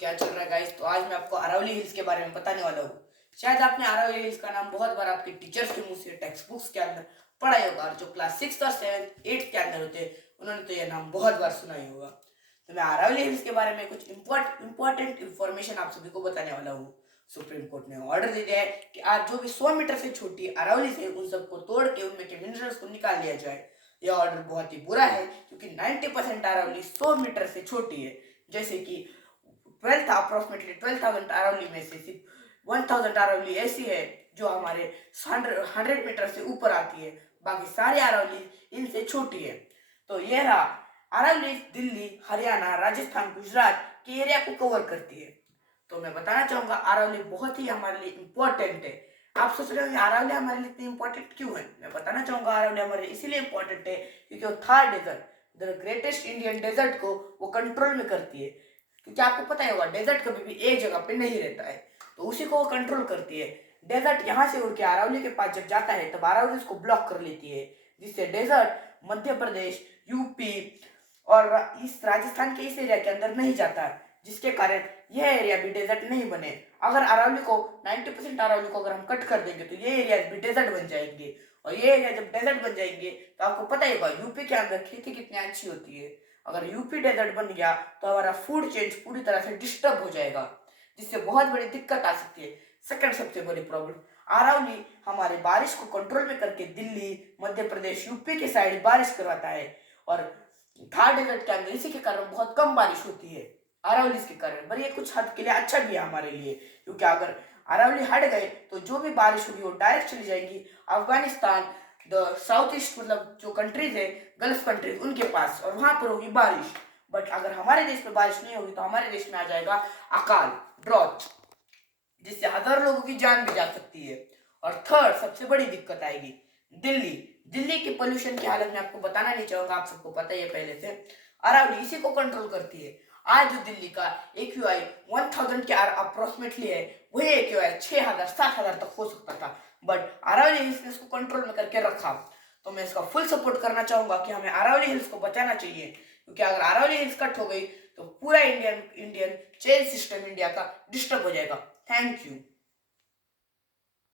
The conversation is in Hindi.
क्या चल रहा है गाइस। तो आज मैं आपको अरावली हिल्स के बारे में बताने वाला हूँ। शायद आपने अरावली हिल्स का नाम बहुत बार आपके टीचर्स के मुंह से टेक्स्ट बुक्स के अंदर पढ़ा ही होगा, और जो क्लास 6 और 7 8 के अंदर होते हैं उन्होंने तो यह नाम बहुत बार सुना ही होगा। तो मैं अरावली हिल्स के बारे में कुछ इंपॉर्टेंट इंफॉर्मेशन आप सभी को बताने वाला हूँ। सुप्रीम कोर्ट ने ऑर्डर दे दिया है कि आज जो भी 100 मीटर से छोटी अरावली से उन सबको तोड़ के उनमें के मिनरल्स को निकाल लिया जाए। यह ऑर्डर बहुत ही बुरा है क्योंकि 90% अरावली 100 मीटर से छोटी है। जैसे कि 12,000 अरावली में से सिर्फ 1,000 अरावली ऐसी है जो हमारे 100 मीटर से ऊपर आती है, बाकी सारी अरावली इनसे छोटी है। तो यह रहा अरावली दिल्ली, हरियाणा, राजस्थान, गुजरात के एरिया को कवर करती है। तो मैं बताना चाहूंगा अरावली बहुत ही हमारे लिए इम्पोर्टेंट है। आप सोच रहे हो अरावली हमारे लिए इतनी इम्पोर्टेंट क्यों है? मैं बताना चाहूंगा अरावली हमारे लिए इसीलिए इम्पोर्टेंट है क्योंकि वो Thar desert, the greatest Indian desert को वो कंट्रोल में करती है। क्योंकि आपको पता ही होगा डेजर्ट कभी भी एक जगह पे नहीं रहता है, तो उसी को वो कंट्रोल करती है। डेजर्ट यहाँ से उड़ के अरावली के पास जब जाता है तब अरावली उसको ब्लॉक कर लेती है, जिससे डेजर्ट मध्य प्रदेश, यूपी और इस राजस्थान के इस एरिया के अंदर नहीं जाता, जिसके कारण यह एरिया भी डेजर्ट नहीं बने। अगर अरावली को 90% अरावली को अगर हम कट कर देंगे तो ये एरिया भी डेजर्ट बन जाएंगे, और ये एरिया जब डेजर्ट बन जाएंगे तो आपको पता ही होगा यूपी के अंदर खेती कितनी अच्छी होती है। अगर यूपी डेजर्ट बन गया तो हमारा फूड चेंज पूरी तरह से डिस्टर्ब हो जाएगा, जिससे बहुत बड़ी दिक्कत आ सकती है। सेकंड सबसे बड़ी प्रॉब्लम, अरावली हमारे बारिश को कंट्रोल में करके दिल्ली, मध्य प्रदेश, यूपी के साइड बारिश करवाता है, और थार डेजर्ट के अंदर इसी के कारण बहुत कम बारिश होती है अरावली के कारण। पर ये कुछ हद के लिए अच्छा भी है हमारे लिए, क्योंकि अगर अरावली हट गए तो जो भी बारिश होगी वो डायरेक्ट चली जाएगी अफगानिस्तान, द साउथ ईस्ट, मतलब जो कंट्रीज है गल्फ कंट्रीज उनके पास, और वहां पर होगी बारिश। बट अगर हमारे देश में बारिश नहीं होगी तो हमारे देश में आ जाएगा अकाल, ड्रॉट, जिससे हजारों लोगों की जान भी जा सकती है। और थर्ड सबसे बड़ी दिक्कत आएगी दिल्ली। दिल्ली के पोल्यूशन की हालत में आपको बताना नहीं चाहूंगा, आप सबको पता ही है पहले से। अरावली इसी को कंट्रोल करती है। आज जो दिल्ली का AQI 1000 के अप्रोक्सीमेटली है, वही AQI 6000 7000 तक हो सकता था, बट अरावली हिल्स ने इसको कंट्रोल में करके रखा। तो मैं इसका फुल सपोर्ट करना चाहूंगा कि हमें अरावली हिल्स को बचाना चाहिए, क्योंकि अगर अरावली हिल्स कट हो गई तो पूरा Indian Indian chain system India का डिस्टर्ब हो जाएगा। Thank you.